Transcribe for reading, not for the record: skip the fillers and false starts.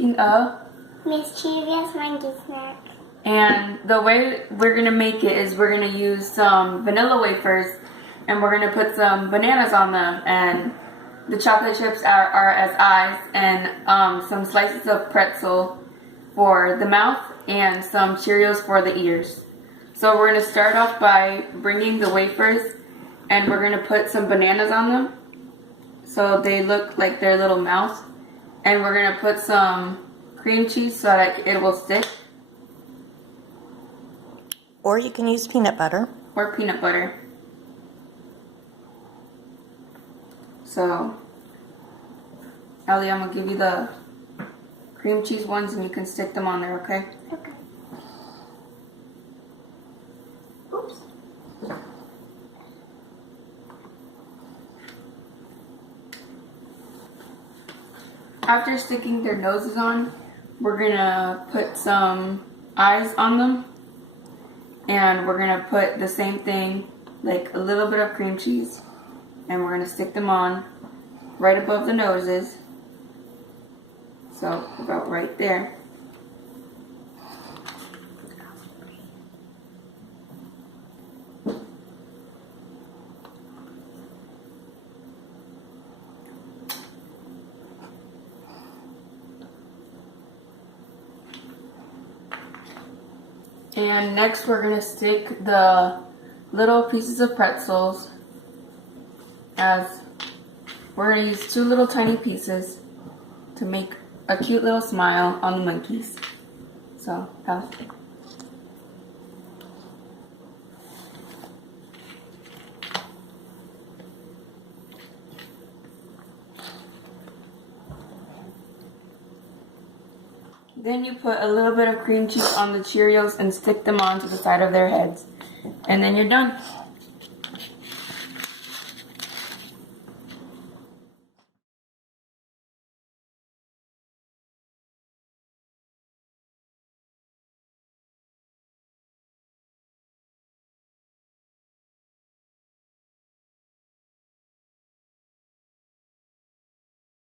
making a Mischievous monkey snack. And the way we're going to make it is we're going to use some vanilla wafers and we're going to put some bananas on them, and the chocolate chips are as eyes, and some slices of pretzel for the mouth and some Cheerios for the ears. So we're going to start off by bringing the wafers and we're going to put some bananas on them so they look like their little mouth, and we're going to put some cream cheese so that it will stick. Or you can use peanut butter. Or peanut butter. So, Allie, I'm going to give you the cream cheese ones and you can stick them on there, okay? Okay. Oops. After sticking their noses on, we're going to put some eyes on them. And we're going to put the same thing, like a little bit of cream cheese. And we're going to stick them on right above the noses. So, about right there. And next we're going to stick the little pieces of pretzels, as we're going to use 2 little tiny pieces to make a cute little smile on the monkeys. So, then you put a little bit of cream cheese on the Cheerios and stick them onto the side of their heads. And then you're done.